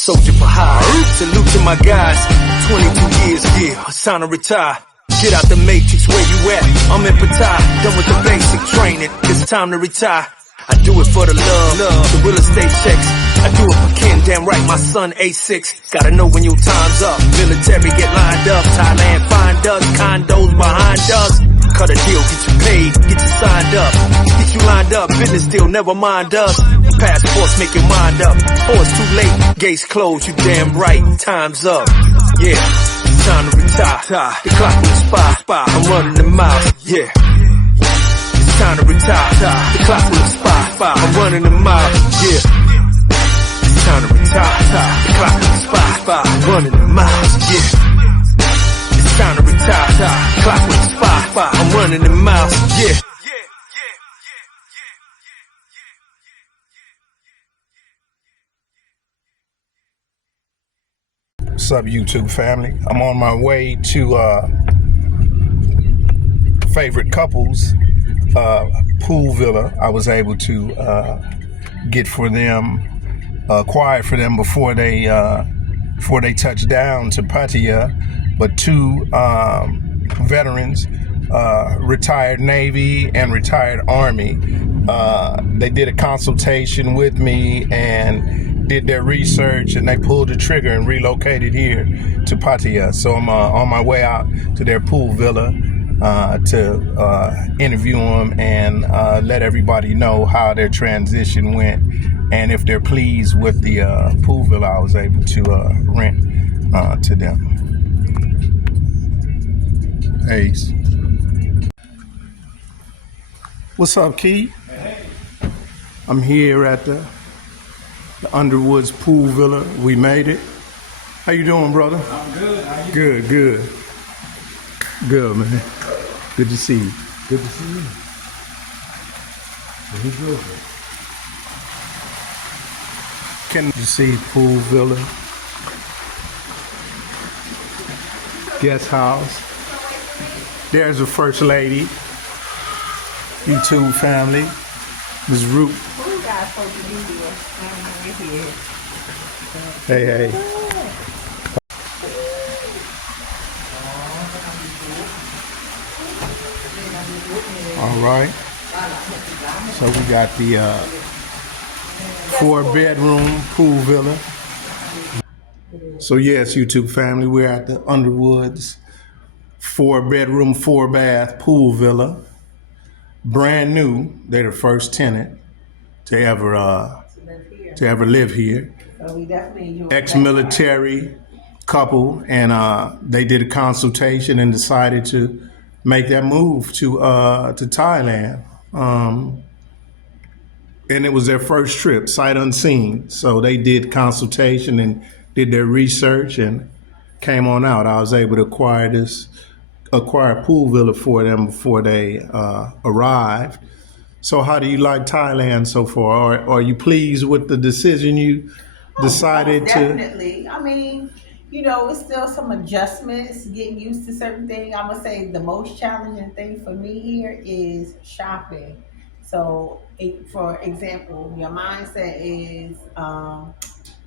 soldier for hire. Salute to my guys, 22 years, yeah, it's time to retire. Get out the matrix, where you at? I'm in Pattaya, done with the basic training, it's time to retire. I do it for the love, the real estate checks. I do it for Ken, damn right, my son A6. Gotta know when your time's up, military get lined up. Thailand find us, condos behind us. Cut a deal, get you paid, get you signed up. Get you lined up, business deal, never mind us. Passports, make your mind up. Before it's too late, gates closed, you damn right, time's up. Yeah, it's time to retire. The clock will expire, I'm running the miles, yeah. It's time to retire. The clock will expire, I'm running the miles, yeah. It's time to retire. The clock will expire, I'm running the miles, yeah. It's time to retire. The clock will expire, I'm running the miles, yeah. What's up, YouTube family? I'm on my way to favorite couples pool villa. I was able to get for them, acquire for them before they touched down to Pattaya. But two veterans, retired Navy and retired Army, they did a consultation with me and did their research, and they pulled the trigger and relocated here to Pattaya. So I'm on my way out to their pool villa to interview them and let everybody know how their transition went and if they're pleased with the pool villa I was able to rent to them. Ace. What's up, Key? I'm here at the Underwoods Pool Villa. We made it. How you doing, brother? I'm good. How you Good, good. Good, man. Good to see you. Good to see you. Who's good? Can you see Pool Villa? Guest house. There's the first lady. YouTube family. Ms. Root. Who got supposed to be here? Hey, hey. All right. So we got the 4-bedroom pool villa. So yes, YouTube family, we're at the Underwoods 4-bedroom, 4-bath pool villa. Brand new. They're the first tenant to ever live here. So we definitely enjoy Ex-military couple, and they did a consultation and decided to make that move to Thailand. And it was their first trip, sight unseen. So they did consultation and did their research and came on out. I was able to acquire a pool villa for them before they arrived. So how do you like Thailand so far? Are you pleased with the decision you decided to? Definitely. I mean, you know, it's still some adjustments, getting used to certain things. I'm gonna say the most challenging thing for me here is shopping. So, for example, your mindset is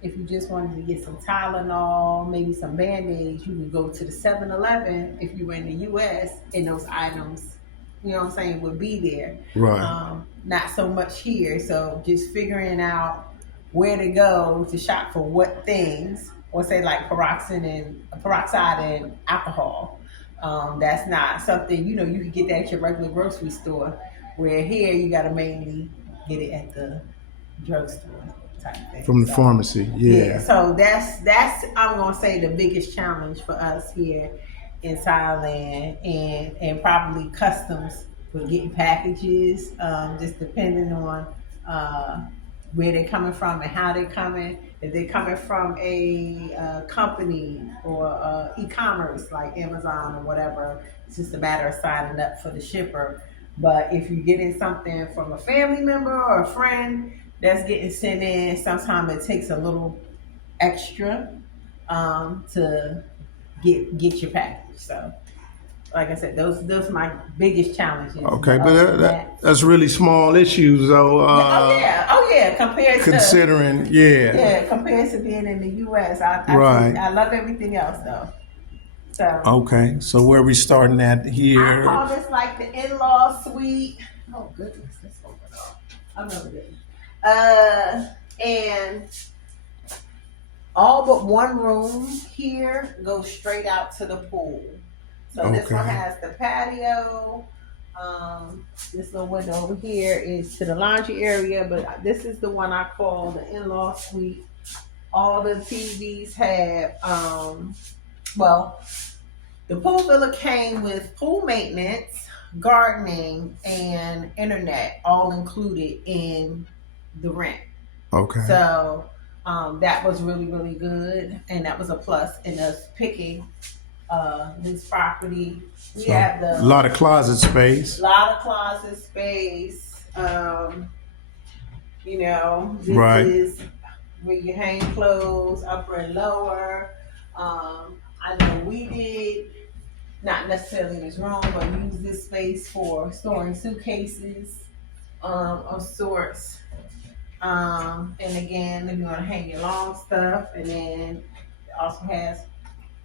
if you just wanted to get some Tylenol, maybe some Band-Aids, you would go to the 7-Eleven if you were in the U.S. and those items, you know what I'm saying, would be there. Right. Not so much here. So just figuring out where to go to shop for what things, or say like peroxide and alcohol. That's not something, you know, you can get that at your regular grocery store, where here you got to mainly get it at the drugstore. From the pharmacy, yeah. So that's I'm gonna say the biggest challenge for us here in Thailand, and probably customs with getting packages, just depending on where they're coming from and how they're coming. If they're coming from a company or e-commerce like Amazon or whatever, it's just a matter of signing up for the shipper. But if you're getting something from a family member or a friend that's getting sent in, sometimes it takes a little extra to get your package. So, like I said, those are my biggest challenges. Okay, but that's really small issues, though. Oh yeah. Yeah, compared to considering, compared to being in the U.S. Right. I love everything else though. So Okay, so where we starting at I here? call this like the in-law suite. Oh goodness, let's open it up. I'm over there. And all but one room here goes straight out to the pool. So this one Okay. has the patio. This little window over here is to the laundry area, but this is the one I call the in-law suite. All the TVs have, the pool villa came with pool maintenance, gardening, and internet all included in the rent. Okay. So that was really, really good. And that was a plus in us picking this property. We have a lot of closet space. You know, this Right. is where you hang clothes, upper and lower. I know we did, not necessarily in this room, but use this space for storing suitcases of sorts. And again, if you want to hang your long stuff, and then it also has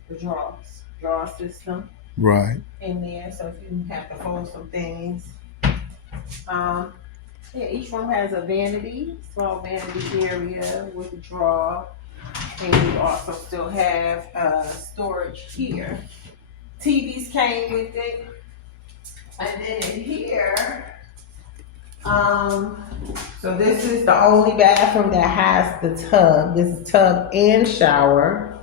the drawer system Right. in there, so if you have to fold some things. Each room has a small vanity area with a drawer, and you also still have storage here. TVs came with it, and then in here, so this is the only bathroom that has the tub. This is tub and shower.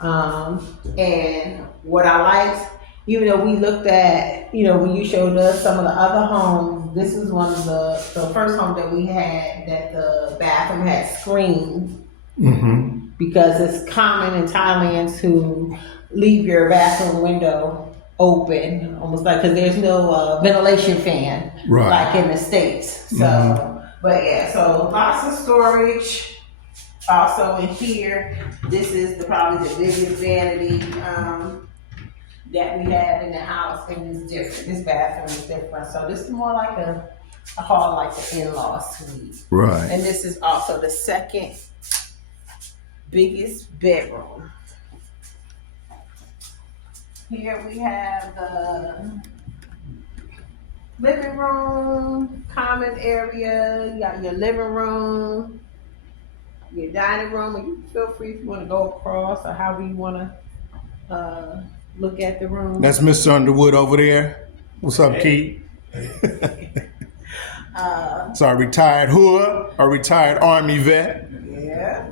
And what I liked, even though we looked at, when you showed us some of the other homes, this is one of the first home that we had that the bathroom had screen. Mm-hmm. Because it's common in Thailand to leave your bathroom window open, almost like, because there's no ventilation fan, Right. like in the States. So, but yeah, so lots of storage. Also in here, this is probably the biggest vanity that we have in the house, and it's different. This bathroom is different. So this is more like I call it like the in-law suite. Right. And this is also the second biggest bedroom. Here we have the living room, common area. You got your living room, your dining room, and you feel free if you want to go across or however you want to look at the room. That's Mr. Underwood over there. What's up, Keith? So a retired hood, a retired Army vet. Yeah.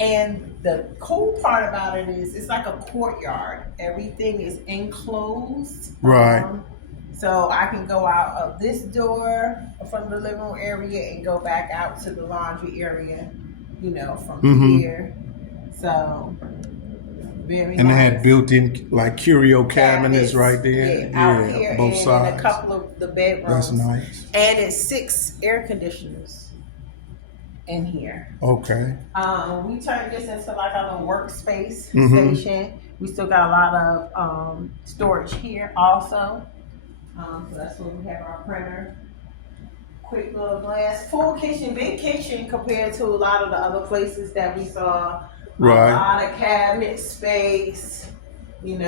And the cool part about it is it's like a courtyard. Everything is enclosed. Right. So I can go out of this door from the living room area and go back out to the laundry area, from here. So very And nice. they had built-in like curio cabinets right there. Out here both and sides. in a couple of the bedrooms. That's nice. And it's 6 air conditioners in here. Okay. We turned this into like a little workspace Mhm. station. We still got a lot of storage here also. So that's where we have our printer. Quick little glass, full kitchen, big kitchen compared to a lot of the other places that we saw. Right. A lot of cabinet space, forgot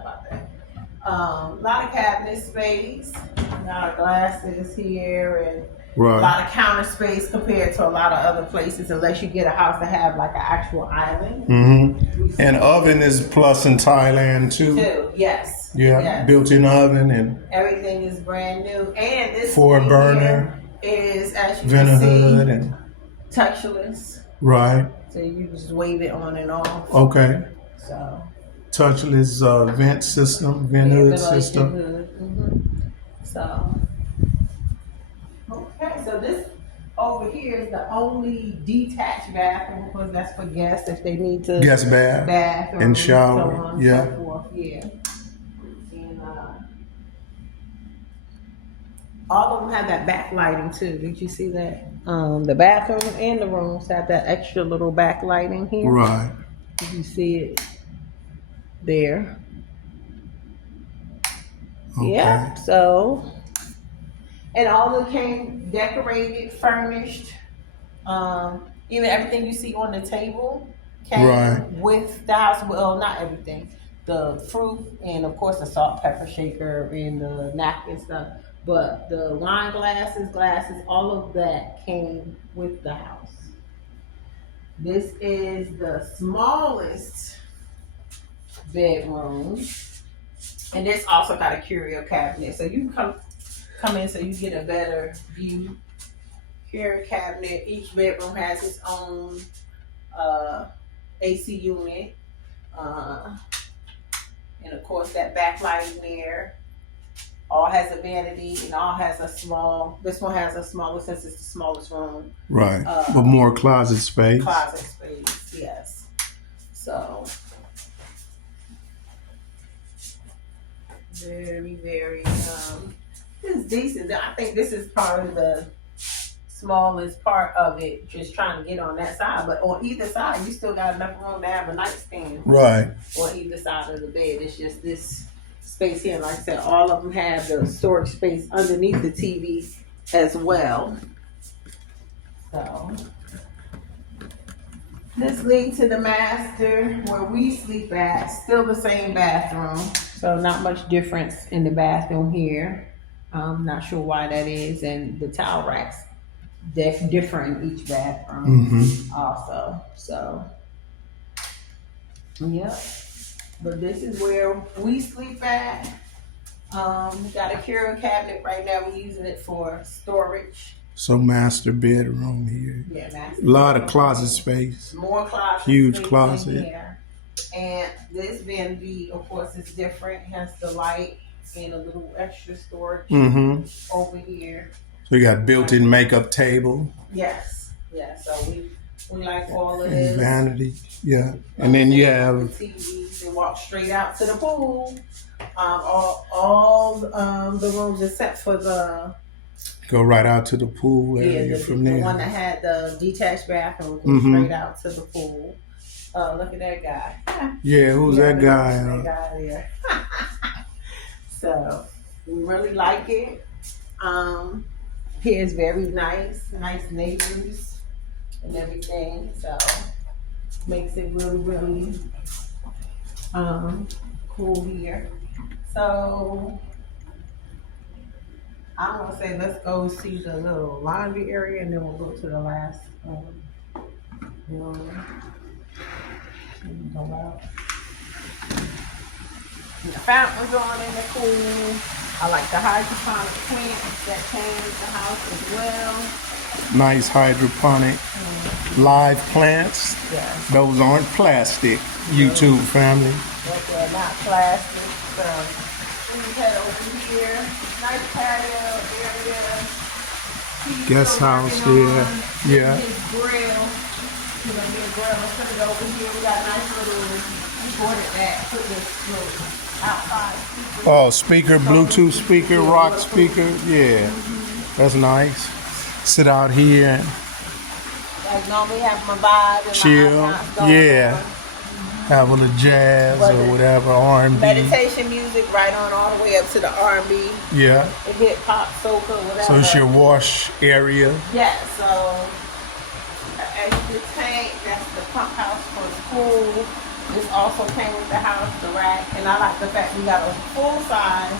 about that. A lot of cabinet space, a lot of glasses here, and Right. a lot of counter space compared to a lot of other places, unless you get a house that have like an actual island. Mm-hmm. And oven is plus in Thailand too. Yes. Yeah, Yes. built-in oven and Everything is brand new, and this 4-burner is, as you Vena can see, hood and touchless. right. So you can just wave it on and off. Okay. So Touchless vent system, vent hood system. So okay, so this over here is the only detached bathroom, because that's for guests if they need to Guest bath bathroom and shower. so on Yeah. and so forth. Yeah. And all of them have that backlighting too. Did you see that? The bathroom and the rooms have that extra little backlighting here. Right. Did you see it there? Okay. Yeah. So And all of it came decorated, furnished. Even everything you see on the table came Right. with the house. Well, not everything. The fruit and of course the salt, pepper shaker and the napkin stuff. But the wine glasses, all of that came with the house. This is the smallest bedroom. And this also got a curio cabinet. So you can come in so you get a better view. Curio cabinet. Each bedroom has its own AC unit. And of course that backlight mirror. All has a vanity and all has a small, this one has a smaller since it's the smallest room. Right. But more closet space. Closet space, yes. So, very, very, it's decent. I think this is probably the smallest part of it, just trying to get on that side. But on either side, you still got enough room to have a nightstand. Right. On either side of the bed. It's just this space here. Like I said, all of them have the storage space underneath the TV as well. So this leads to the master where we sleep at. Still the same bathroom. So not much difference in the bathroom here. Not sure why that is. And the towel racks different in each bathroom also. So yep. But this is where we sleep at. We got a curio cabinet right now. We're using it for storage. So master bedroom here. Yeah, master. A lot of closet space. More closet. Huge space closet. in here. And this vanity, of course, is different. It has the light and a little extra storage over here. So you got built-in makeup table. Yes. Yeah. So we like all of this. Vanity. Yeah. And then you have the TVs and walk straight out to the pool. All the rooms except for the go right out to the pool area from there. The one that had the detached bathroom goes straight out to the pool. Look at that guy. Yeah, who's that guy? That guy there. So we really like it. Here is very nice neighbors and everything. So makes it really, really cool here. So I'm gonna say let's go see the little laundry area and then we'll go to the last room. Go out. And the fountain's on in the pool. I like the hydroponic plants that came with the house as well. Nice hydroponic live plants. Yes. Those aren't plastic. YouTube family. But they're not plastic. So we head over here. Nice patio area. He's Guest still house working there. on Yeah. His grill. He's gonna get a grill. Let's put it over here. We got a nice little, we ordered that. Put this little outside speaker. Oh, speaker, Bluetooth speaker, rock speaker. Yeah. That's nice. Sit out here. Like normally have my vibe and Chill. my eyes going Yeah. on. Have a little jazz But or whatever, R&B. Meditation music right on all the way up to the R&B, Yeah. the hip hop, soca, whatever. So it's your wash area. Yeah, so as the tank, that's the pump house for the pool. This also came with the house, the rack, and I like the fact we got a full size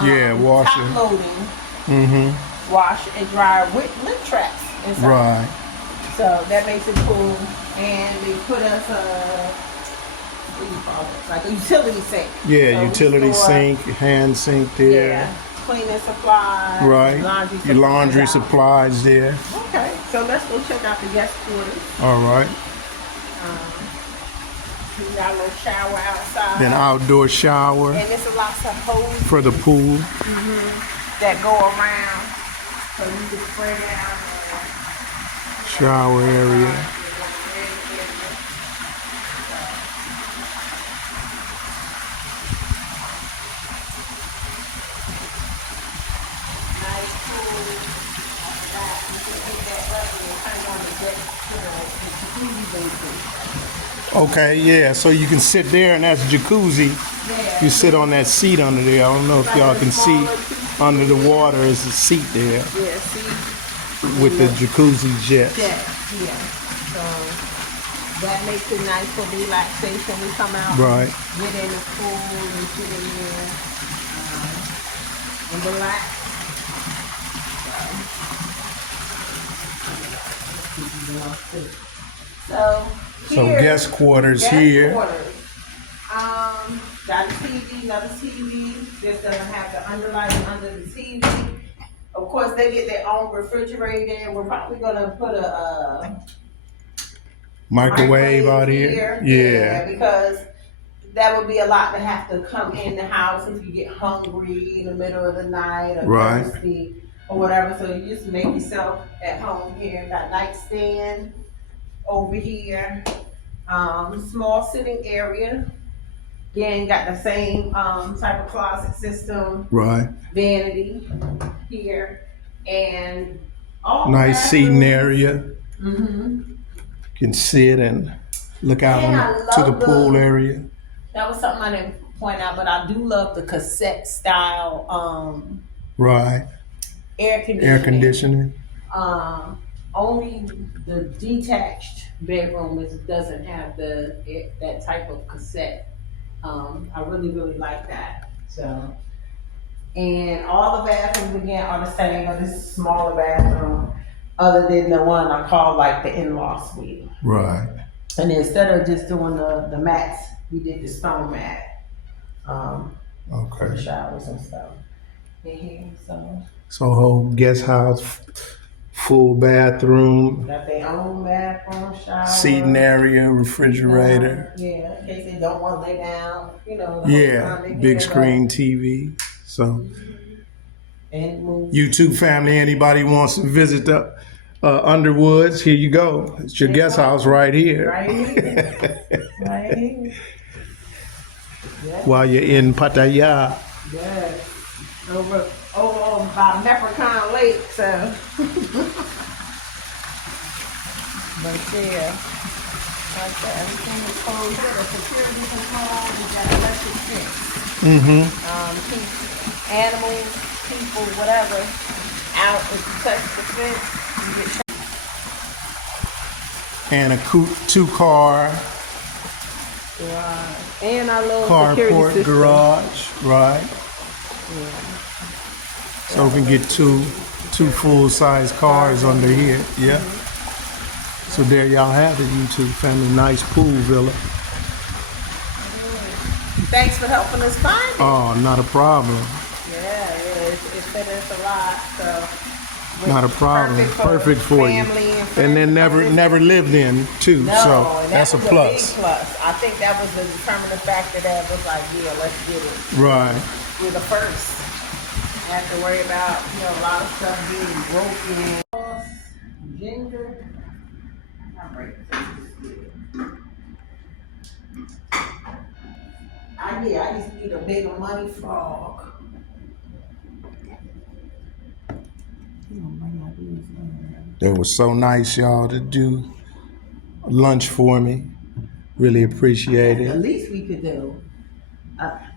Yeah, washer. top loading washer and dryer with lip traps inside. Right. So that makes it cool. And they put us what do you call it? Like a utility sink. Yeah, So we utility store- sink, hand sink there. Yeah, cleaning supplies. Right. Your laundry supplies. supplies there. Okay, so let's go check out the guest quarters. All right. We got a little shower outside. Then outdoor shower And there's lots of hoses for the pool. that go around. So you can spread it out. Shower area. Nice pool. After that, you can take that rubber and turn on the deck to the jacuzzi basin. Okay, yeah. So you can sit there and that's jacuzzi. Yeah. You sit on that seat under there. I don't know if y'all can see. under the water is a seat there Yeah, see? with the jacuzzi jet. Yeah, yeah. So that makes it nice for relaxation. We come out, Right. get in the pool and sit in there and relax. So here, guest quarters here. Quarters. Got a TV, another TV. Just doesn't have the underlighting under the TV. Of course, they get their own refrigerator. We're probably gonna put a Microwave out here. Yeah. because that would be a lot to have to come in the house if you get hungry in the middle of the night or Right. thirsty or whatever. So you just make yourself at home here. Got nightstand over here. Small sitting area. Again, got the same type of closet system. Right. Vanity here and all Nice seating bathrooms. area. Mm-hmm. Can sit and look out And to the pool area. That was something I didn't point out, but I do love the cassette style Right. air conditioning. Air conditioning. Only the detached bedroom doesn't have that type of cassette. I really like that. So, and all the bathrooms again are the same, but this is a smaller bathroom, other than the one I call like the in-law suite. Right. And instead of just doing the mats, we did the stone mat. For Okay. showers and stuff in here. So whole guest house, full bathroom, got their own bathroom, shower, seating area, refrigerator. Yeah, in case they don't want to lay down, the whole Yeah. time they Big get up screen TV. So and move. you too, family, anybody wants to visit the Underwoods, here you go. It's your guest house right here. Right here. Right here. Yeah. While you're in Pattaya. Yeah. Over by Leprechaun Lake, so. But yeah. Like that. Everything is closed. The security control, we got electric fence. Mm-hmm. Keep animals, people, whatever, out. If you touch the fence, you get shot. And a two-car Right. And our little security carport system. garage, right? So we can get two full-size cars under here. Yeah. So there y'all have it, YouTube family. Nice pool villa. Thanks for helping us find it. Oh, not a problem. Yeah, it fit us a lot. So Not a problem. Perfect for you. family and friends. And then never lived in too. No, So and that's a was plus. big plus. I think that was the determining factor that was like, yeah, let's get it. Right. We're the first. Have to worry about a lot of stuff being broken. Ginger. Not break this. I just need a bigger money frog. That was so nice, y'all, to do lunch for me. Really appreciate At it. least we could do.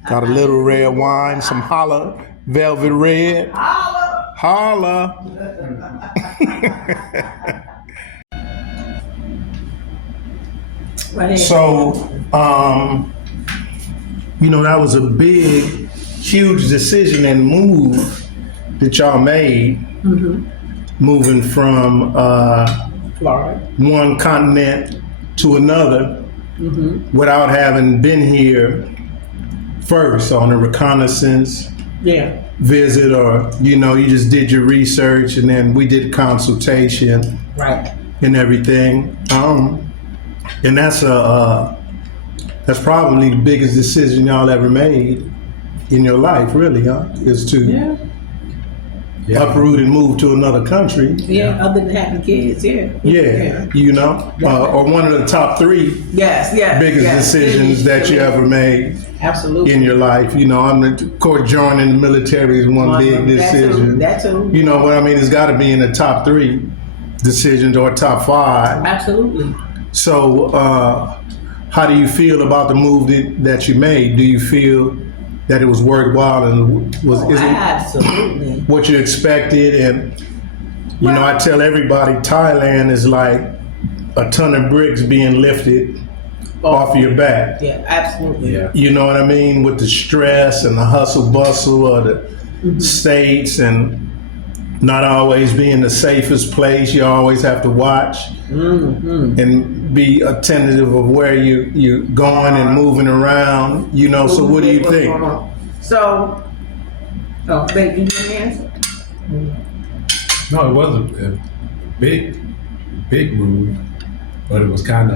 Got a little red wine, some holla, velvet red. Holla! Holla. So, that was a big, huge decision and move that y'all made, moving from Florida. one continent to another without having been here first on a reconnaissance Yeah. visit, or you just did your research and then we did consultation Right. and everything. And that's probably the biggest decision y'all ever made in your life, really, huh? Is to uproot and move to another country. Yeah, other than having kids, yeah. Or one of the top three Yes, biggest decisions that you ever made Absolutely. in your life. Of course, joining the military is one big decision. That's a You know what I mean? It's got to be in the top three decisions or top five. absolutely. So, how do you feel about the move that you made? Do you feel that it was worthwhile and was Absolutely. what you expected. And you know, I tell everybody, Thailand is like a ton of bricks being lifted off your back. Yeah, absolutely. Yeah. You know what I mean? With the stress and the hustle bustle of the states, and not always being the safest place. You always have to watch and be attentive of where you're going and moving around. You know, so what do you think? So, babe, you want to answer? No, it wasn't a big move, but it was kind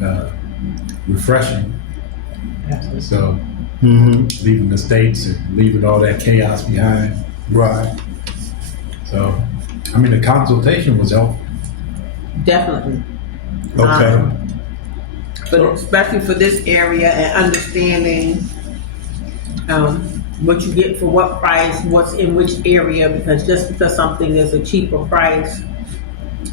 of refreshing. So leaving the States and leaving all that chaos behind. Right. So, I mean, the consultation was helpful. Definitely. Okay. But especially for this area and understanding what you get for what price, what's in which area, because just because something is a cheaper price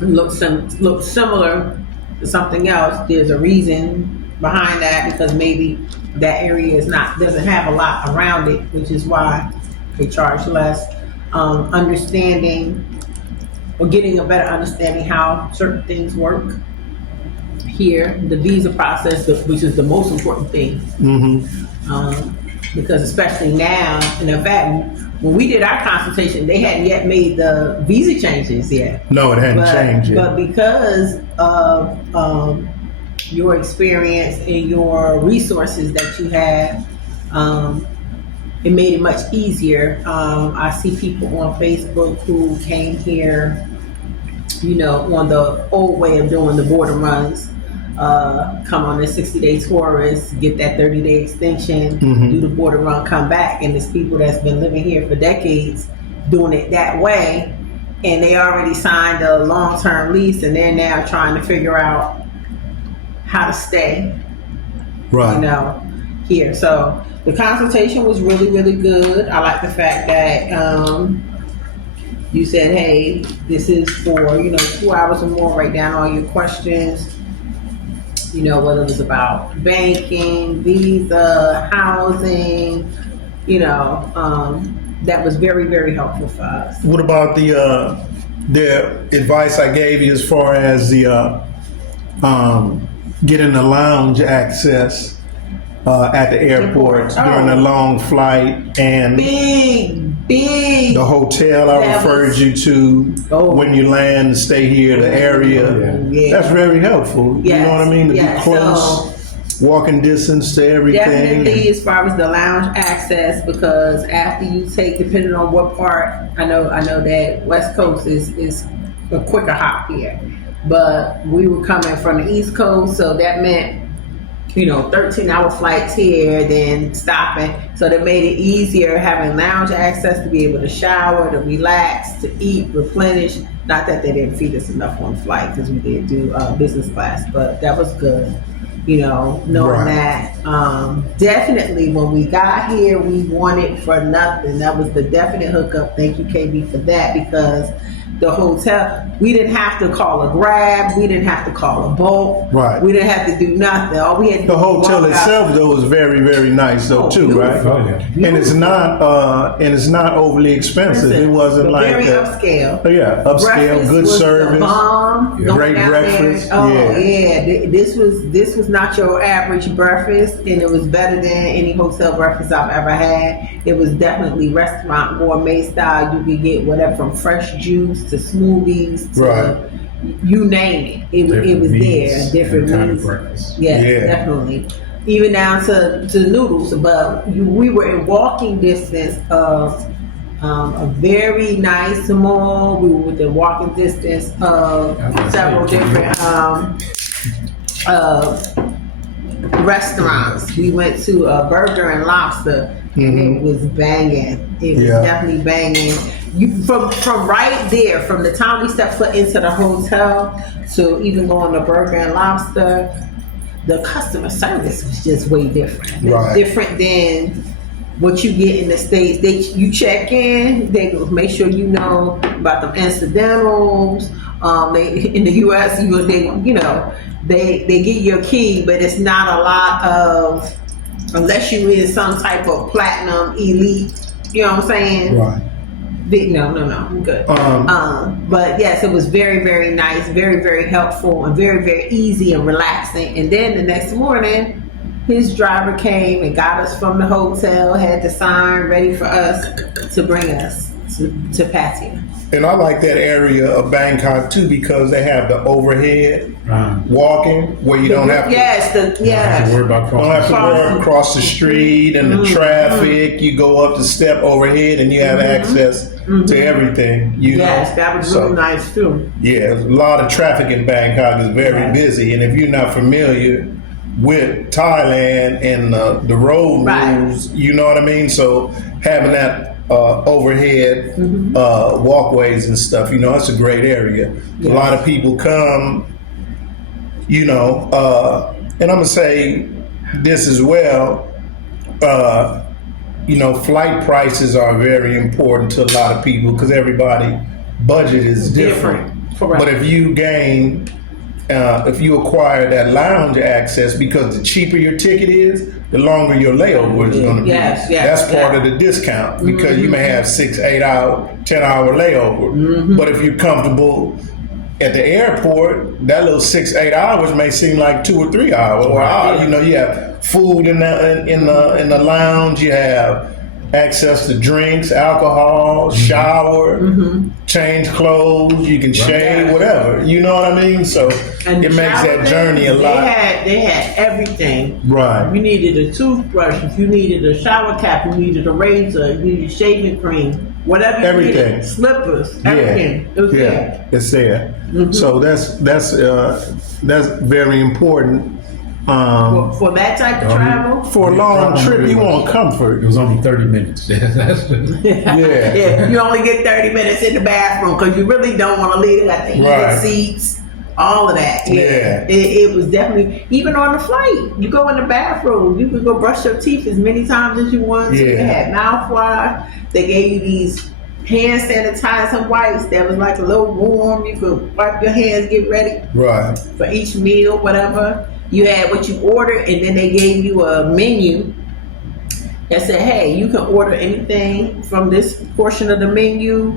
and looks similar to something else, there's a reason behind that, because maybe that area doesn't have a lot around it, which is why they charge less. Understanding or getting a better understanding how certain things work here, the visa process, which is the most important thing. Because especially now, and in fact, when we did our consultation, they hadn't yet made the visa changes yet. No, it hadn't changed yet. But because of your experience and your resources that you have, it made it much easier. I see people on Facebook who came here, you know, on the old way of doing the border runs, come on a 60-day tourist, get that 30-day extension, do the border run, come back. And there's people that's been living here for decades doing it that way, and they already signed a long-term lease, and they're now trying to figure out how to stay, Right. you know, here. So the consultation was really, really good. I like the fact that you said, hey, this is for, 2 hours or more, write down all your questions, whether it was about banking, visa, housing, that was very, very helpful for us. What about the advice I gave you as far as the getting the lounge access at the airport during a long flight, and big the hotel I referred you to when you land and stay here, the area. That's very helpful. Yes. You know what I mean? To Yes. be close, walking distance to everything. Definitely, as far as the lounge access, because after you take, depending on what part, I know that West Coast is a quicker hop here, but we were coming from the East Coast, so that meant 13-hour flights here, then stopping. So that made it easier having lounge access to be able to shower, to relax, to eat, replenish. Not that they didn't feed us enough on flight, because we did do business class, but that was good. Knowing that definitely when we got here, we wanted for nothing. That was the definite hookup. Thank you, KB, for that, because the hotel, we didn't have to call a Grab, we didn't have to call a Bolt, Right. We didn't have to do nothing. All we had to do The was hotel walk itself, out. though, is very, very nice, though, too, beautiful. right? And it's not overly expensive. It wasn't But like very upscale. upscale, Breakfast good was service. The bomb. Yeah. Going Great down breakfast. there. This was not your average breakfast, and it was better than any hotel breakfast I've ever had. It was definitely restaurant gourmet style. You could get whatever from fresh juice to smoothies to Right. you name it. It was there. Different kind of meats. breakfast. Yes, Yeah. definitely. Even down to noodles, but we were in walking distance of a very nice mall. We were within walking distance of several different restaurants. We went to a Burger and Lobster, and it was banging. It was definitely banging. You from right there, from the time we stepped foot into the hotel to even going to Burger and Lobster, the customer service was just way different. Right. Different than what you get in the States. You check in, they make sure you know about them incidentals. In the U.S., they give you a key, but it's not a lot of unless you in some type of platinum elite, you know what I'm saying? Right. No, I'm good. But yes, it was very, very nice, very, very helpful, and very, very easy and relaxing. And then the next morning, his driver came and got us from the hotel, had the sign ready for us to bring us to Pattaya. And I like that area of Bangkok too because they have the overhead walking where you don't have to. Yes, Don't have to worry about Don't have to work across the street and the traffic. You go up the step overhead and you have access to everything. Yes, that was really nice too. Yeah, a lot of traffic in Bangkok is very busy, and if you're not familiar with Thailand and the road rules, you know what I mean. So having that overhead walkways and stuff, you know, it's a great area. A lot of people come, you know, and I'm gonna say this as well. You know, flight prices are very important to a lot of people because everybody budget is different. Correct. But if you gain, if you acquire that lounge access, because the cheaper your ticket is, the longer your layover is going to be. That's part of the discount because you may have 6, 8 hour, 10 hour layover. But if you're comfortable at the airport, that little 6, 8 hours may seem like 2 or 3 hours. Or you know, you have food in the lounge. You have access to drinks, alcohol, shower, change clothes. You can shave, whatever. You know what I mean? So and it makes that journey a lot. They had everything. Right. You needed a toothbrush. If you needed a shower cap, you needed a razor. You needed shaving cream. Whatever you needed, slippers, everything. It was there. It's there. So that's very important. For that type of travel, for a long trip, you want comfort. It was only 30 minutes. yeah, you only get 30 minutes in the bathroom because you really don't want to leave it at the heated seats, all of that. Yeah. It was definitely, even on the flight, you go in the bathroom, you could go brush your teeth as many times as you want to. They had mouthwash. They gave you these hand sanitizer wipes that was like a little warm. You could wipe your hands, get ready for each meal, whatever. You had what you ordered, and then they gave you a menu that said, hey, you can order anything from this portion of the menu,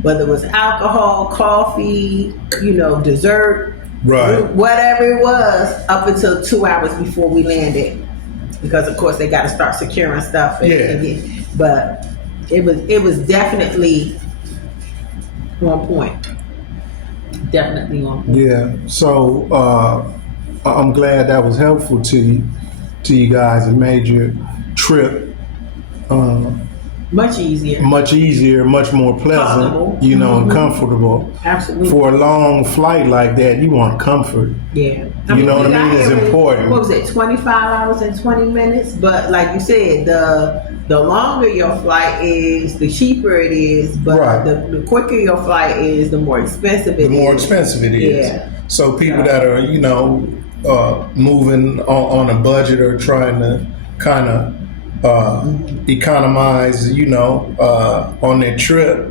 whether it was alcohol, coffee, you know, dessert, whatever it was, up until 2 hours before we landed. Because, of course, they got to start securing stuff. But it was definitely on point. Definitely on point. Yeah. So, I'm glad that was helpful to you guys. It made your trip much easier, much more pleasant, you know, and comfortable. Absolutely. For a long flight like that, you want comfort. Yeah. You know what I mean? It's important. What was it, 25 hours and 20 minutes? But like you said, the longer your flight is, the cheaper it is. But the quicker your flight is, the more expensive it is. The more expensive it is. Yeah. So people that are, you know, moving on a budget or trying to kind of economize, you know, on their trip,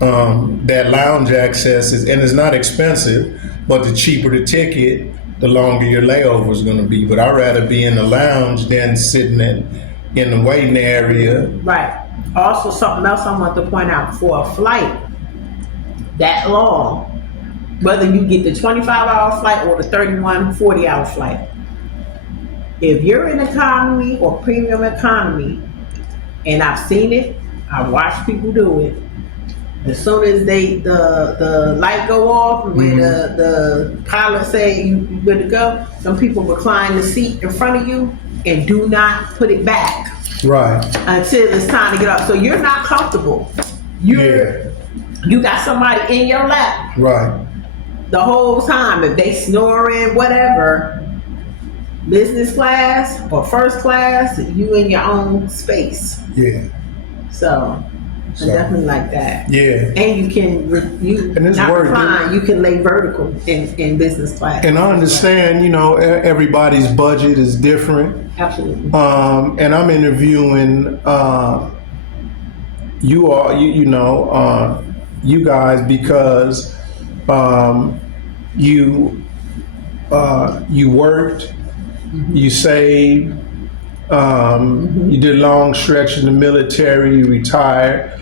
that lounge access is, and it's not expensive, but the cheaper the ticket, the longer your layover is going to be. But I'd rather be in the lounge than sitting in the waiting area. Right. Also, something else I want to point out, for a flight that long, whether you get the 25-hour flight or the 31, 40-hour flight, if you're in economy or premium economy, and I've seen it, I've watched people do it, as soon as the light go off, when the pilot say you good to go, some people recline the seat in front of you and do not put it back until it's time to get up. So you're not comfortable. You got somebody in your lap the whole time. If they snoring, whatever, business class or first class, you in your own space. So I definitely like that. And you can recline, you can lay vertical in business class. And I understand, you know, everybody's budget is different. Absolutely. And I'm interviewing you guys because you worked, you saved, You did a long stretch in the military, you retired,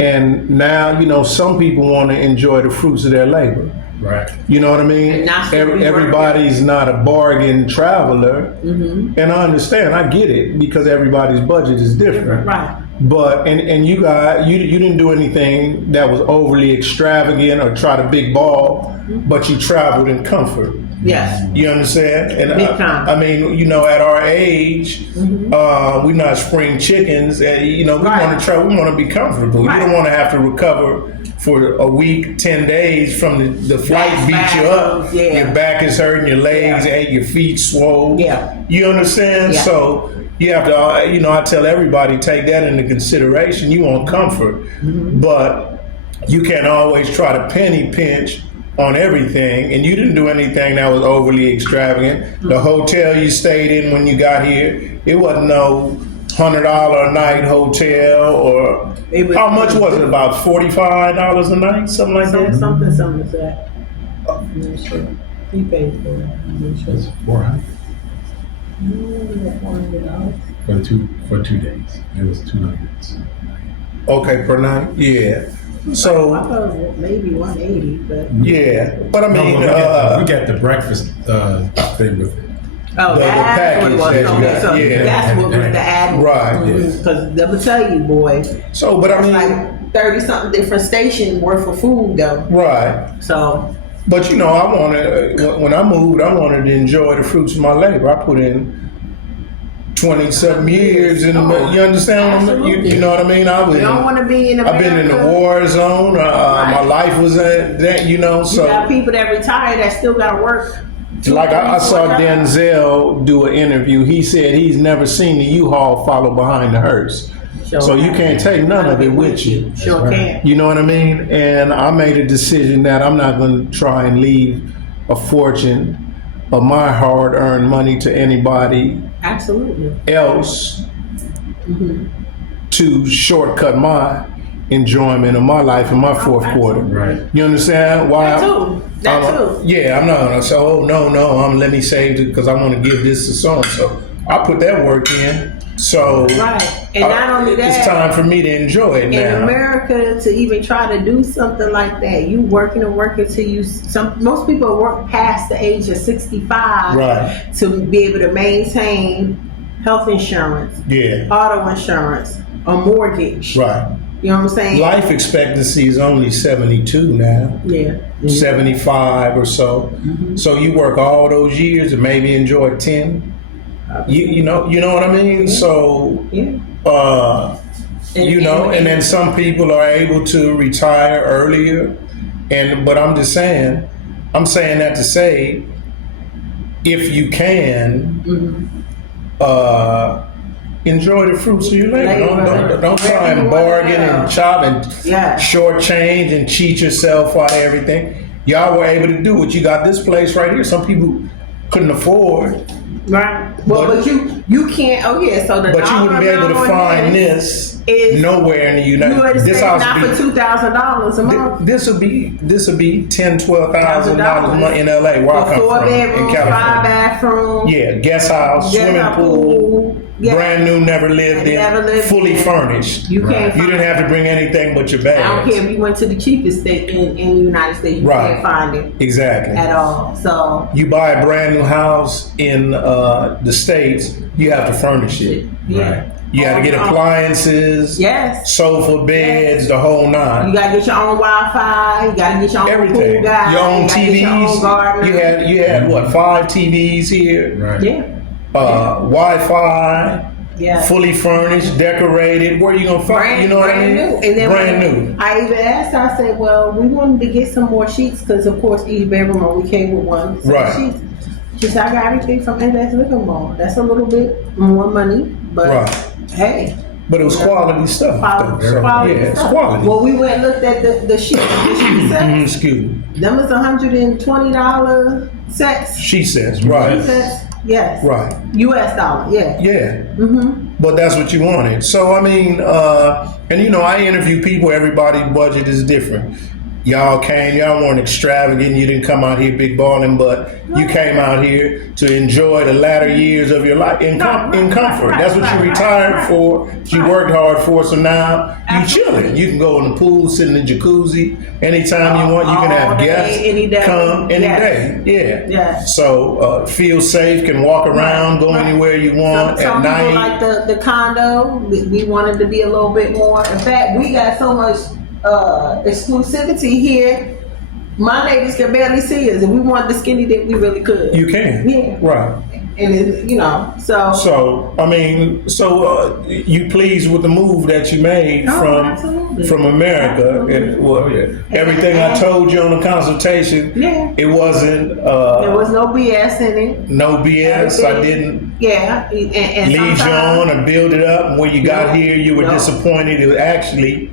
and now, you know, some people want to enjoy the fruits of their labor. Right. You know what I mean? And that's what we Everybody's not a bargain traveler, and I understand, I get it, because everybody's budget is different. Right. But and you didn't do anything that was overly extravagant or try to big ball, but you traveled in comfort. Yes. You understand? And Big time. I mean, you know, at our age, we're not spring chickens. You know, we want to travel. We want to be comfortable. Right. You don't want to have to recover for a week, 10 days from the flight beat you up. Yeah. Your back is hurting, your legs ache, your feet swole. Yeah. You understand? Yeah. So you have to, you know, I tell everybody, take that into consideration. You want comfort, but you can't always try to penny pinch on everything, and you didn't do anything that was overly extravagant. The hotel you stayed in when you got here, it wasn't no $100 a night hotel, or how much was it? About $45 a night, something like that. Something like that. I'm not sure. He paid for it. I'm not sure. It's 400 $400. for 2 days. It was 200. Okay, per night, yeah. So I thought it was maybe 180, but yeah, but I mean, we got the breakfast thing with it. oh, the that's what package it was. that you Okay, got, so yeah. that's what was the ad. Right. Because they will tell you, boy, so, but I mean, like 30 something different stations worth of food though. right. So But you know, I wanted, when I moved, I wanted to enjoy the fruits of my labor. I put in 20-something years in the, you understand? You know what I mean? you don't want to be in America. I've been in the war zone. My life was in that, you know. So you got people that retire that still got to work. like I saw Denzel do an interview. He said he's never seen the U-Haul follow behind the hearse. So you can't take none of it with you. Sure can. You know what I mean? And I made a decision that I'm not going to try and leave a fortune of my hard-earned money to anybody Absolutely. else to shortcut my enjoyment of my life in my fourth quarter. Right. You understand why? That too. Yeah, I'm not gonna say, oh no, let me save it because I want to give this to so and so. I put that work in. So Right. And not only that, it's time for me to enjoy it now. in America, to even try to do something like that, you working till you. Most people work past the age of 65 Right. to be able to maintain health insurance, Yeah. auto insurance, a mortgage. Right. You know what I'm saying? Life expectancy is only 72 now. Yeah. 75 or so. So you work all those years and maybe enjoy 10. You know what I mean? So Yeah. you know, and then some people are able to retire earlier, but I'm saying that to say, if you can, enjoy the fruits of your labor. Don't try and bargain and chop and shortchange and cheat yourself out of everything. Y'all were able to do it. You got this place right here. Some people couldn't afford. Right. Well, but you can't. Oh yeah. So the But you wouldn't be able to find this nowhere in the United States. This house not for $2,000 a month. This would be $10,000-$12,000 a month in LA, where I come For 4 from, bedrooms, in California. 5 bathrooms. Yeah, guest house, swimming pool, brand new, never lived in, fully furnished. You can't. You didn't have to bring anything but your bags. I don't care if you went to the cheapest state in the United States. You can't find it Exactly. at all. So you buy a brand new house in the States, you have to furnish it. yeah. Right. You got to get appliances, Yes. sofa, beds, the whole nine. You gotta get your own Wi-Fi. You gotta get your own Everything. pool guy. Your own you gotta get TVs. your own gardener. You had what, 5 TVs here? Right. Yeah. Wi-Fi, Yeah. fully furnished, decorated. Where you gonna find? You know what I mean? New. And then brand new. I even asked her, I said, well, we wanted to get some more sheets because, of course, each bedroom we came with one. So Right. Sheets. She said, I got everything from Index Liquor Mall. That's a little bit more money, but hey. But it was quality stuff. Quality Yeah, it's stuff. quality. Well, we went and looked at the sheet sets. Excuse me. Them was $120 sets. She says, right. She says, yes. Right. US dollar, yeah. Yeah. But that's what you wanted. So, I mean, and you know, I interview people, everybody's budget is different. Y'all weren't extravagant. You didn't come out here big balling, but you came out here to enjoy the latter years of your life in comfort. That's what you retired for. You worked hard for. So now you chilling. You can go in the pool, sit in the jacuzzi anytime you want. You can have guests come any day. Yeah. So feel safe. Can walk around, go anywhere you want at night. People like the condo. We wanted to be a little bit more. In fact, we got so much exclusivity here. My ladies can barely see us. If we want the skinny dip, we really could. You can. Yeah. Right. And so I mean, you pleased with the move that you made from America? Everything I told you on the consultation, it wasn't. There was no BS in it. No BS. I didn't. Yeah, and lead you on or build it up. And when you got here, you were disappointed. It was actually,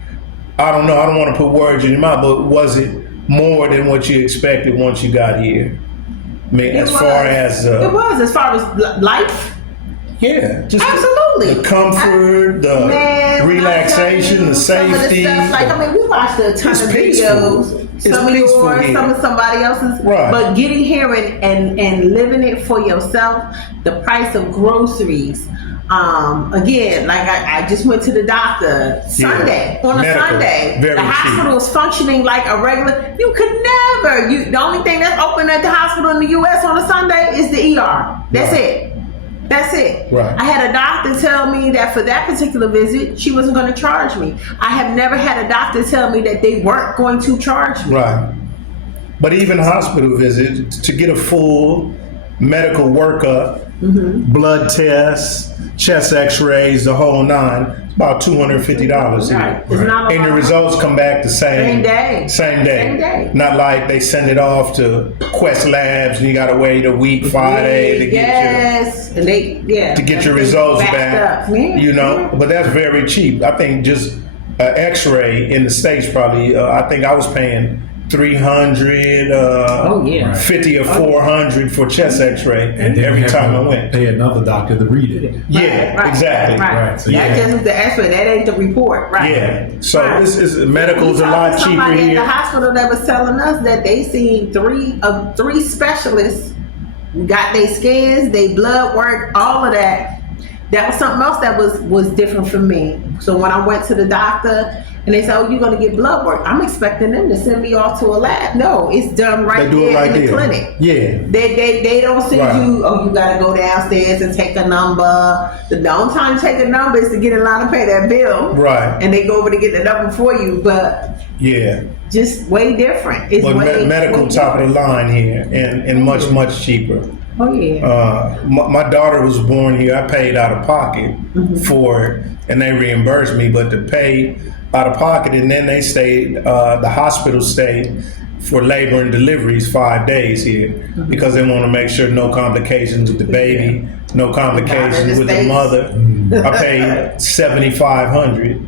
I don't know. I don't want to put words in your mouth, but was it more than what you expected once you got here? I mean, as far as life. Yeah, just absolutely the comfort, the relaxation, the safety. We watched a ton of videos. Some of yours, some of somebody else's. Right. But getting here and living it for yourself, the price of groceries. Again, like I just went to the doctor Sunday. The hospital is functioning like a regular. You could never. The only thing that's open at the hospital in the U.S. on a Sunday is the ER. That's it. Right. I had a doctor tell me that for that particular visit, she wasn't going to charge me. I have never had a doctor tell me that they weren't going to charge me. Right. But even hospital visits, to get a full medical workup, blood tests, chest x-rays, the whole nine, it's about $250 here. Right. And the results come back the same day. Not like they send it off to Quest Labs and you got to wait a week, 5 days to get your results back. But that's very cheap. I think just an x-ray in the States probably, I think I was paying $300, 50 or 400 for chest x-ray, and every time I went. Pay another doctor to read it. Exactly. Right. So that's just the x-ray. That ain't the report. Right. Yeah. So this is medical's a lot cheaper somebody here. At the hospital that was telling us that they seen three specialists, got their scans, their blood work, all of that. That was something else that was different for me. So when I went to the doctor and they said, "Oh, you're going to get blood work," I'm expecting them to send me off to a lab. No, it's done right there in the clinic. Yeah. They don't send you, "Oh, you got to go downstairs and take a number." The only time you take a number is to get in line and pay that bill. Right. And they go over to get the number for you. But just way different. It's medical top of the line here and much, much cheaper. Oh yeah. My daughter was born here. I paid out of pocket for it, and they reimbursed me. But to pay out of pocket, and then they stayed. The hospital stayed for labor and deliveries 5 days here because they want to make sure no complications with the baby, no complications with the mother. I paid $7,500.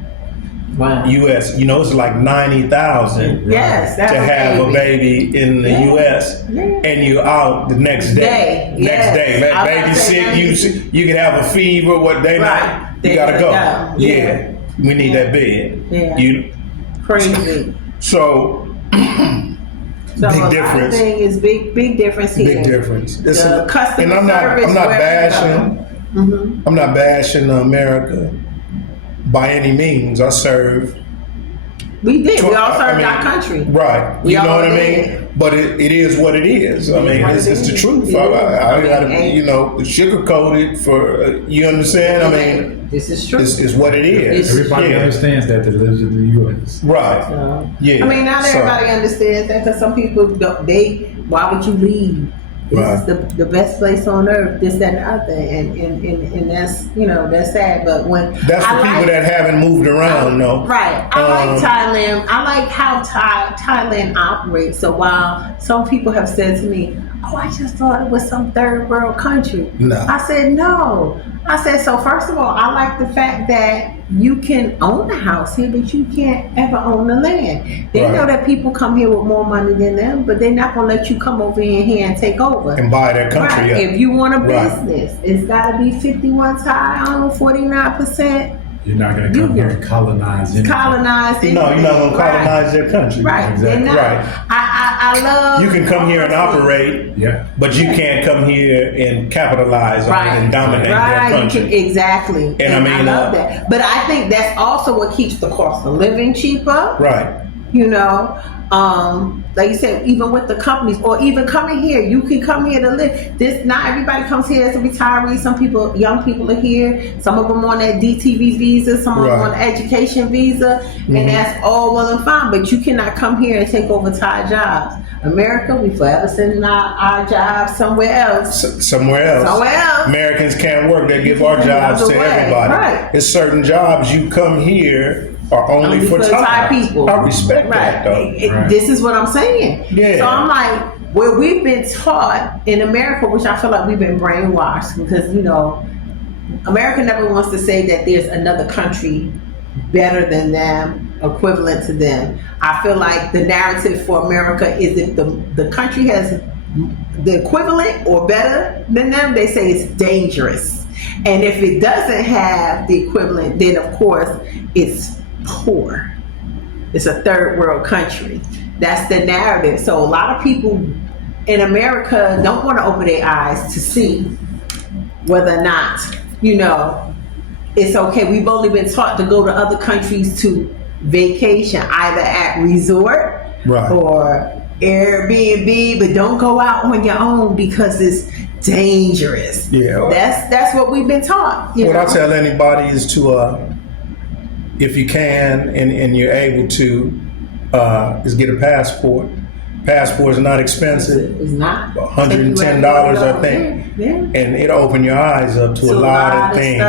Wow. U.S. It's like 90,000 to have a baby in the U.S. and you're out the next day. Next day, let baby sick. You can have a fever. What they not? You gotta go. Yeah, we need that bed. Yeah. Crazy. So big difference. Thing is big difference here. Big difference. The customer and I'm not bashing. I'm not bashing America. By any means, I serve. We did. We all served our country. Right. You know what I mean? But it is what it is. I mean, it's the truth. I gotta, sugarcoat it for, you understand? I mean, this is true. It's what it is. Everybody understands that lives in the U.S. Right. So, I mean, not everybody understands that because some people, why would you leave? This is the best place on earth, this, that, and the other. And that's, that's sad. But that's for people that haven't moved around, though. Right. I like Thailand. I like how Thailand operates. So while some people have said to me, "Oh, I just thought it was some third world country." No. I said, no. I said, so first of all, I like the fact that you can own a house here, but you can't ever own the land. They know that people come here with more money than them, but they're not going to let you come over here and take over. And buy their country. Right. If you want a business, it's got to be 51 Thai, 49%. You're not going to come here and colonize anything. Colonize anything. No, you're not going to colonize their country. Right. Exactly. Right. I love. You can come here and operate, but you can't come here and capitalize on it and dominate their country. Exactly. And I love that. But I think that's also what keeps the cost of living cheaper. Right. You know, like you said, even with the companies, or even coming here, you can come here to live. Not everybody comes here as a retiree. Some people, young people are here. Some of them on that DTV visa, some of them on education visa, and that's all well and fine. But you cannot come here and take over Thai jobs. America, we forever sending our jobs somewhere else. Somewhere else. Americans can't work. They give our jobs to everybody. Right. It's certain jobs you come here are only for Thai people. I respect that, though. This is what I'm saying. Yeah. So I'm like, where we've been taught in America, which I feel like we've been brainwashed, because, you know, America never wants to say that there's another country better than them, equivalent to them. I feel like the narrative for America is if the country has the equivalent or better than them, they say it's dangerous. And if it doesn't have the equivalent, then of course it's poor. It's a third world country. That's the narrative. So a lot of people in America don't want to open their eyes to see whether or not, you know, it's okay. We've only been taught to go to other countries to vacation, either at resort or Airbnb, but don't go out on your own because it's dangerous. Yeah, that's what we've been taught. What I tell anybody is to, if you can and you're able to, is get a passport. Passport is not expensive. It's not. $110, I think. Yeah. And it'll open your eyes up to a lot of things.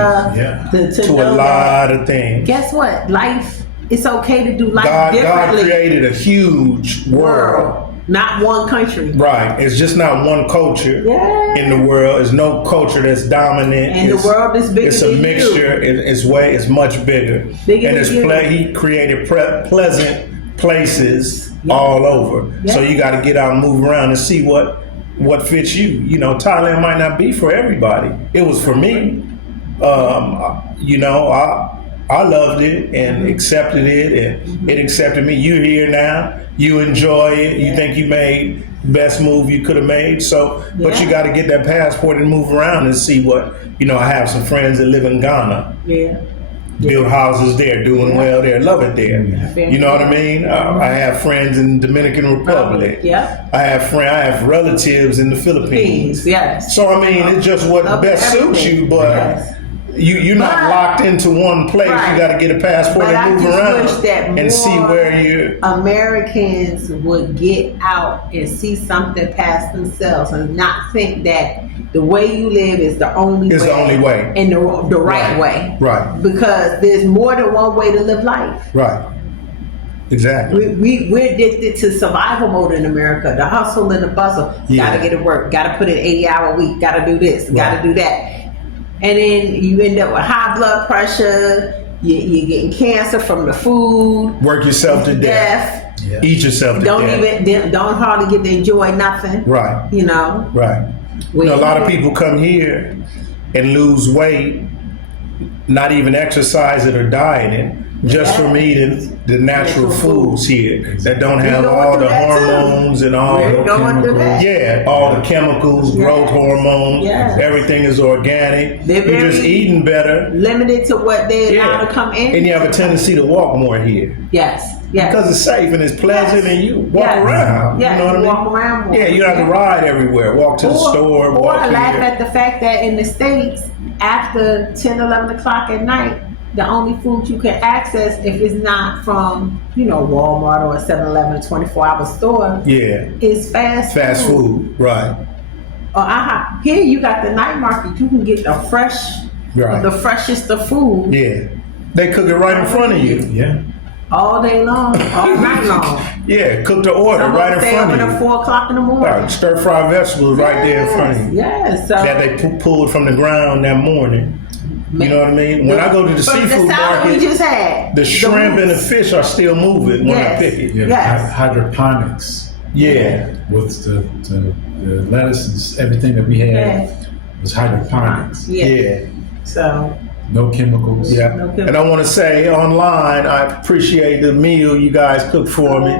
To a lot of things. Guess what? Life, it's okay to do life differently. God created a huge world. Not one country. Right. It's just not one culture in the world. There's no culture that's dominant. And the world is bigger. It's a mixture. It's much bigger. And he created pleasant places all over. So you got to get out and move around and see what fits you. You know, Thailand might not be for everybody. It was for me. You know, I loved it and accepted it, and it accepted me. You're here now. You enjoy it. You think you made the best move you could have made. So, but you got to get that passport and move around and see what, you know, I have some friends that live in Ghana. Build houses there, doing well there, love it there. You know what I mean? I have friends in the Dominican Republic. I have relatives in the Philippines. So I mean, it's just what best suits you, but you're not locked into one place. You got to get a passport and move around and see where you. Americans would get out and see something past themselves and not think that the way you live is the only way. It's the only way. And the right way. Right. Because there's more than one way to live life. Right. Exactly. We're addicted to survival mode in America. The hustle and the bustle. Got to get to work. Got to put in 80-hour week. Got to do this. Got to do that. And then you end up with high blood pressure. You're getting cancer from the food. Work yourself to death. Eat yourself to death. Don't hardly get to enjoy nothing. Right. You know. Right. You know, a lot of people come here and lose weight, not even exercising or dieting, just from eating the natural foods here that don't have all the hormones and all the chemicals. All the chemicals, growth hormones. Everything is organic. You're just eating better. Limited to what they allow to come in. And you have a tendency to walk more here. Because it's safe and it's pleasant and you walk around. You know what I mean? Walk around more. You don't have to ride everywhere. Walk to the store. Or I laugh at the fact that in the States, after 10, 11 o'clock at night, the only food you can access, if it's not from, you know, Walmart or a 7-Eleven 24-hour store, is fast food. Right. Here you got the night market. You can get the the freshest of food. They cook it right in front of you. All day long, all night long. Cook the order right in front of you. At 4 o'clock in the morning. Right. Stir fried vegetables right there in front of you. So that they pulled from the ground that morning. You know what I mean? When I go to the seafood market, the shrimp and the fish are still moving when I pick it. Hydroponics. With the lettuce and everything that we had was hydroponics. So No chemicals. Yeah. Okay. And I want to say online, I appreciate the meal you guys cooked for me.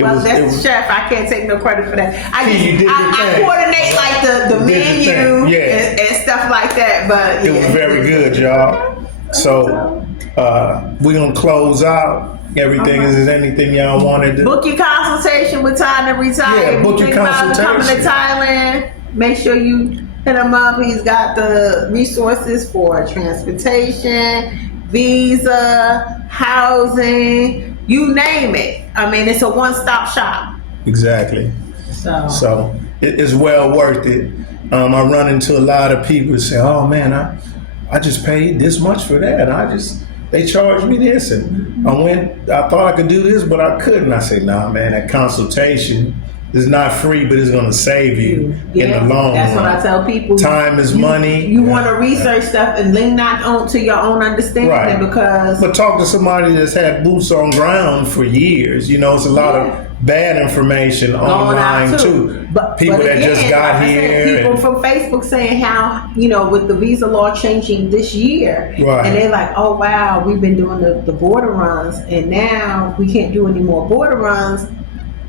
Well, that's the chef. I can't take no credit for that. I I coordinate like the menu and stuff like that. But it was very good, y'all. So we're gonna close out. Everything is anything y'all wanted to book your consultation with Time to Retire. Yeah, book your consultation. Coming to Thailand. Make sure you hit him up. He's got the resources for transportation, visa, housing, you name it. I mean, it's a one-stop shop. Exactly. So it's well worth it. I run into a lot of people who say, "Oh man, I just paid this much for that. They charged me this, and I thought I could do this, but I couldn't." I say, "Nah, man, that consultation is not free, but it's going to save you in the long run." That's what I tell people. Time is money. You want to research stuff and lean not on to your own understanding But talk to somebody that's had boots on ground for years. It's a lot of bad information online too. People that just got here. People from Facebook saying how, with the visa law changing this year. Right. And they're like, oh wow, we've been doing the border runs and now we can't do any more border runs.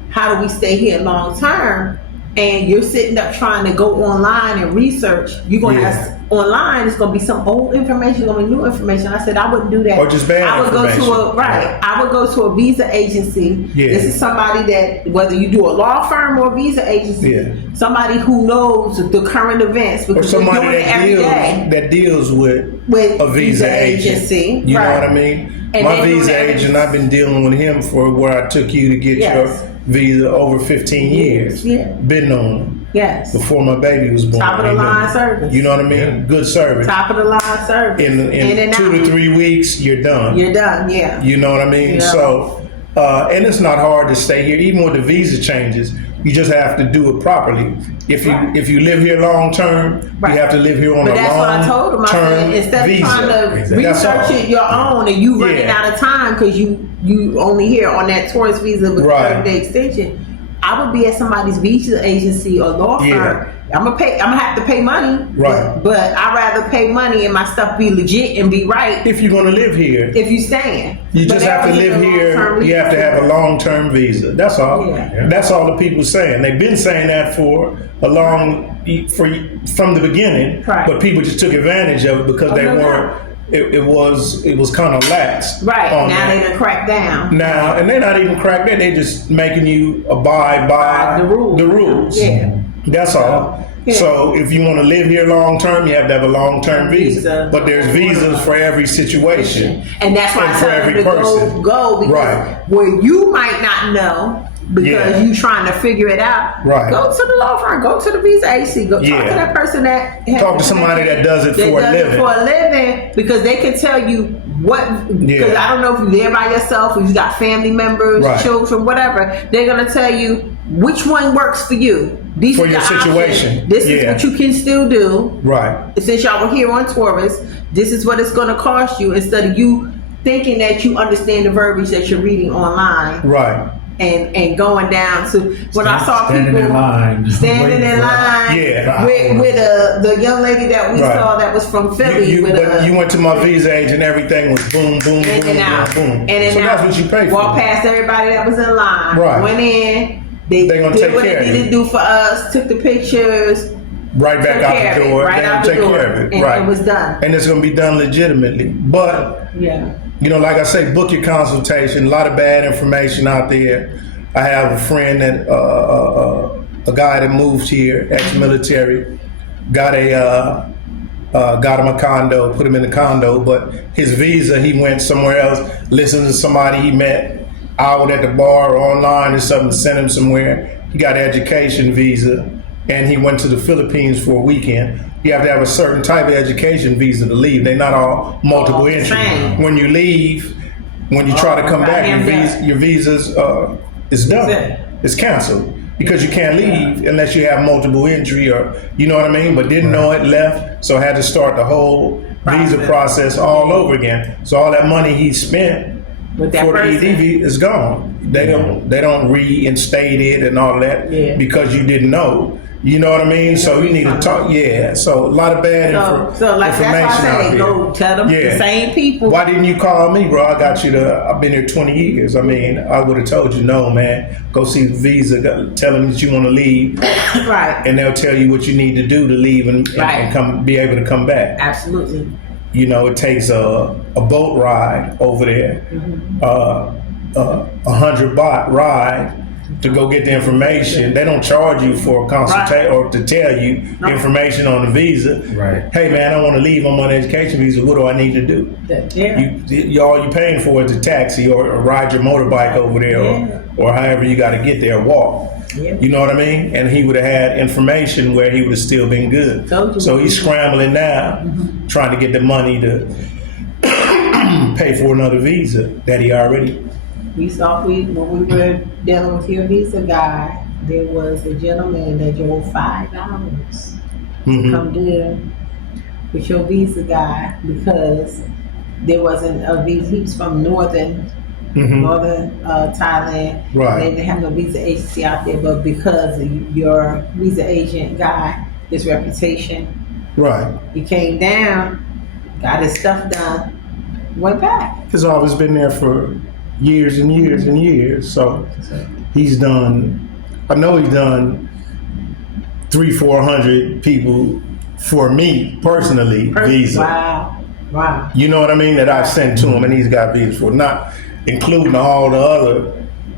How do we stay here long term? And you're sitting up trying to go online and research. You're going to have online. It's going to be some old information, going to be new information. I said I wouldn't do that. Or just bad information. I would go to a visa agency. Yeah. This is somebody that, whether you do a law firm or a visa agency, somebody who knows the current events. Or somebody that deals with a visa agency. You know what I mean? And my visa agent, I've been dealing with him for where I took you to get your visa over 15 years. Yeah. Been on them. Yes. Before my baby was born. Top of the line service. You know what I mean? Yeah. Good service. Top of the line service. In 2 to 3 weeks, you're done. You're done, yeah. You know what I mean? Yeah. So, and it's not hard to stay here. Even with the visa changes, you just have to do it properly. If you live here long term, you have to live here on a long term visa. But that's what I told him. I said, instead of trying to research it your own and you running out of time because you only here on that tourist visa with 30-day extension, I would be at somebody's visa agency or law firm. I'm gonna have to pay money. Right. But I'd rather pay money and my stuff be legit and be right. If you're gonna live here. If you staying. You just have to live here. You have to have a long-term visa. That's all. Yeah. That's all the people saying. They've been saying that from the beginning. Right. But people just took advantage of it because they weren't. It was kind of lax. Right. Now they done cracked down. Now, and they're not even cracked down. They're just making you abide by the rules. Yeah. That's all. Yeah. So if you want to live here long term, you have to have a long term visa. But there's visas for every situation. And that's why I tell you to go because where you might not know because you trying to figure it out. Right. Go to the law firm. Go to the visa agency. Go talk to that person that talk to somebody that does it for a living. Because they can tell you what. Because I don't know if you're there by yourself, if you got family members, children, whatever. They're gonna tell you which one works for you. These for your situation. Options. This is what you can still do. Right. Since y'all were here on tourists, this is what it's going to cost you instead of you thinking that you understand the verbiage that you're reading online. Right. And going down to when I saw standing people in line with the young lady that we saw that was from Philly. You went to my visa agent, everything was boom, boom, in boom, and out. boom, boom. And then so that's what you pay for. Walked past everybody that was in line. Right. Went in. They gonna did take what care they needed to do for us. Took the pictures. Right back out the door. Right out the door. Care of it. And right. It was done. And it's going to be done legitimately. But, like I say, book your consultation. A lot of bad information out there. I have a friend that, a guy that moved here, ex-military, got him a condo, put him in a condo, but his visa, he went somewhere else, listened to somebody he met out at the bar or online or something, sent him somewhere. He got an education visa and he went to the Philippines for a weekend. You have to have a certain type of education visa to leave. They're not all multiple entry. When you leave, when you try to come back, your visa's is done. It's canceled because you can't leave unless you have multiple entry or you know what I mean. But didn't know it, left, so had to start the whole visa process all over again. So all that money he spent for the EDV is gone. They don't reinstate it and all that because you didn't know. You know what I mean? So you need to talk. Yeah. So a lot of bad So like information that's why I out say there. go tell them the same people. Why didn't you call me, bro? I got you I've been here 20 years. I mean, I would have told you, no, man. Go see the visa. Tell them that you want to leave. Right. And they'll tell you what you need to do to leave and come be able to come back. Absolutely. You know, it takes a boat ride over there, 100 baht ride to go get the information. They don't charge you for a consultation or to tell you information on the visa. Right. Hey man, I want to leave. I'm on an education visa. What do I need to do? All you're paying for is a taxi or ride your motorbike over there or however you got to get there, walk. Yeah. You know what I mean? And he would have had information where he would have still been good. So he's scrambling now, trying to get the money to pay for another visa that he already. When we were dealing with your visa guy, there was a gentleman that drove 5 hours to come deal with your visa guy because there wasn't a visa. He was from northern Thailand. Right. They didn't have no visa agency out there, but because of your visa agent guy, his reputation, Right. he came down, got his stuff done, went back. He's always been there for years and years and years. So he's done, I know he's done 300-400 people for me personally visa. Wow. You know what I mean? That I've sent to him and he's got visas for, not including all the other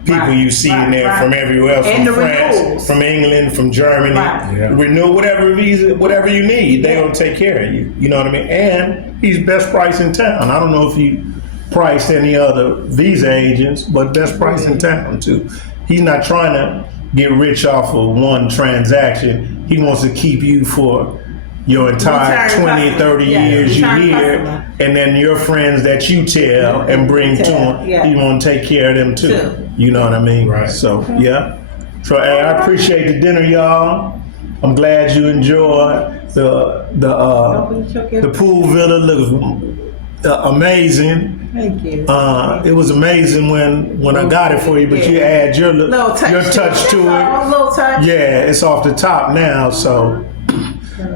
people you see in there from everywhere else, And from the France, renewals. from England, from Germany. Yeah. Renew whatever visa, whatever you need, they gonna take care of you. You know what I mean? And he's best price in town. I don't know if he priced any other visa agents, but best price in town too. He's not trying to get rich off of one transaction. He wants to keep you for your entire 20 and 30 years you here, and then your friends that you tell and bring to him, you want to take care of them too. You know what I mean? Right. So yeah. So hey, I appreciate the dinner, y'all. I'm glad you enjoyed the pool villa. Looks amazing. Thank you. It was amazing when I got it for you, but you add your touch to it. A little touch. Yeah, it's off the top now, so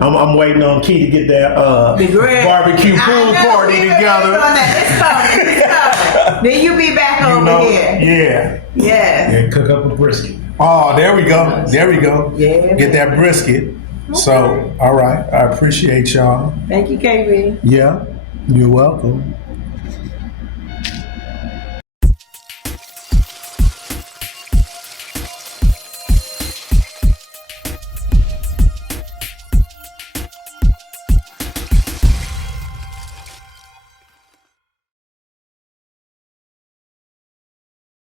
I'm waiting on Key to get that barbecue pool party together. It's coming. Then you be back over here. Yeah. Yes. And cook up a brisket. Oh, there we go. Yeah. Get that brisket. So, all right. I appreciate y'all. Thank you, KB. Yeah, you're welcome.